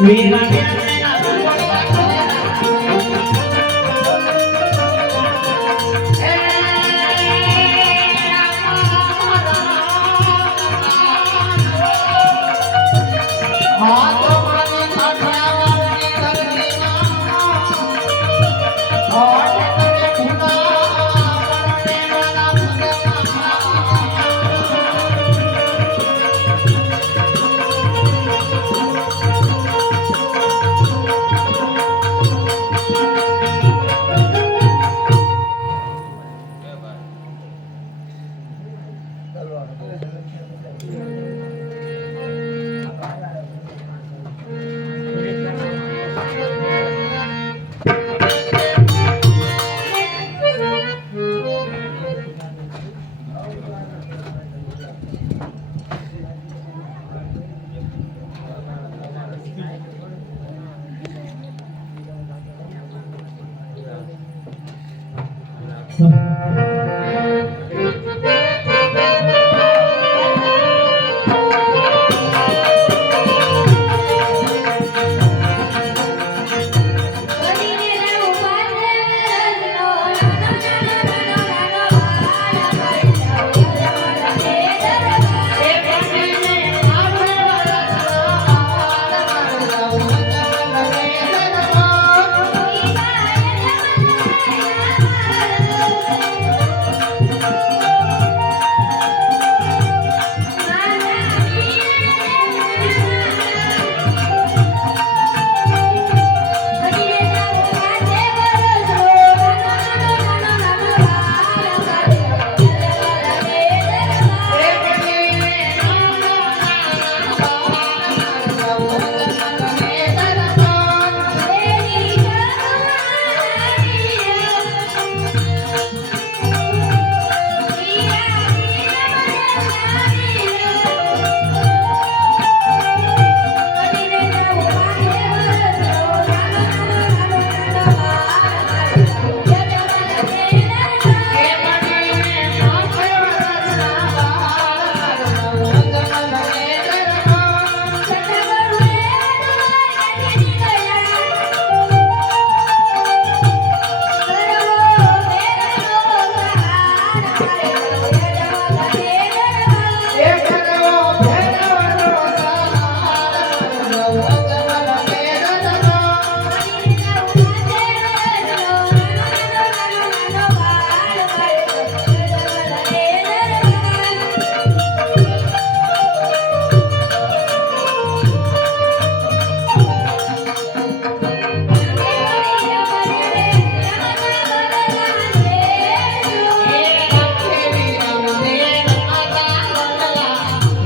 Mira, mira, mira.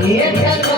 你你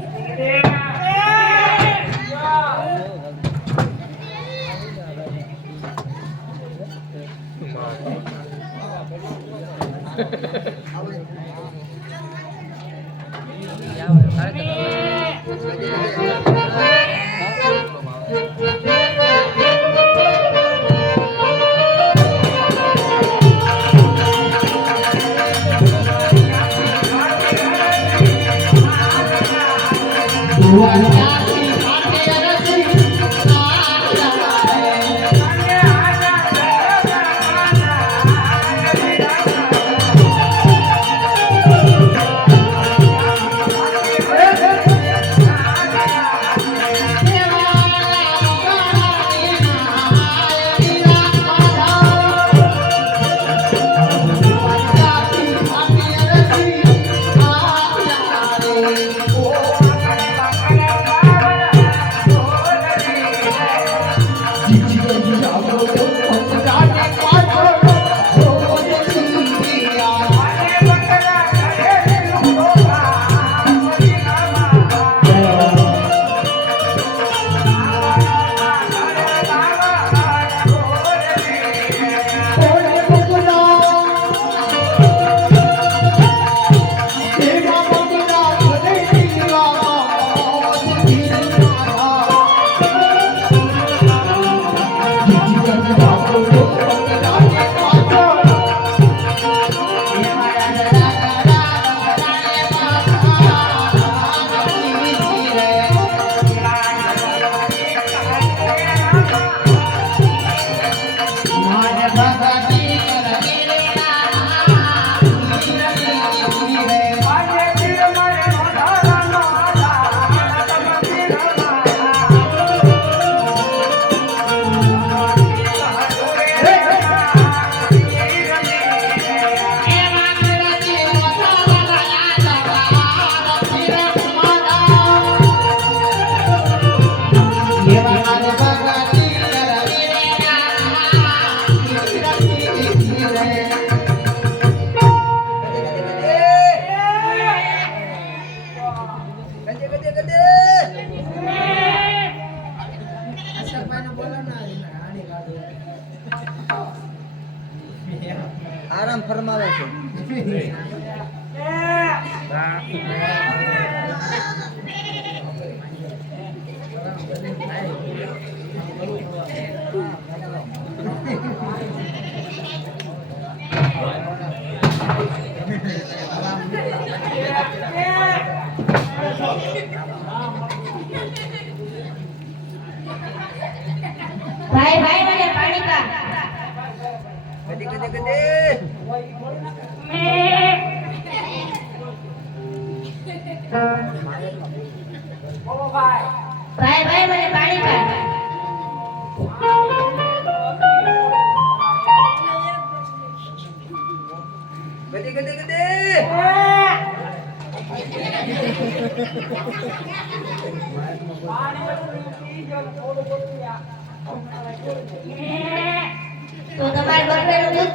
Yeah, yeah. Why not? ભાઈ ભાઈ મને પાણી પા કદી કદી કદી તો તમારે બકરાનું દૂધ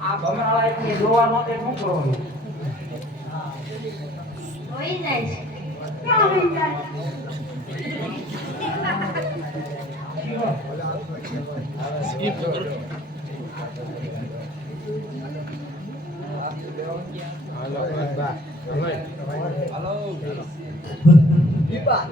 આ ભમરાળા એટલે જોવા માટે શું કરવાનું હોઈ જાય 一万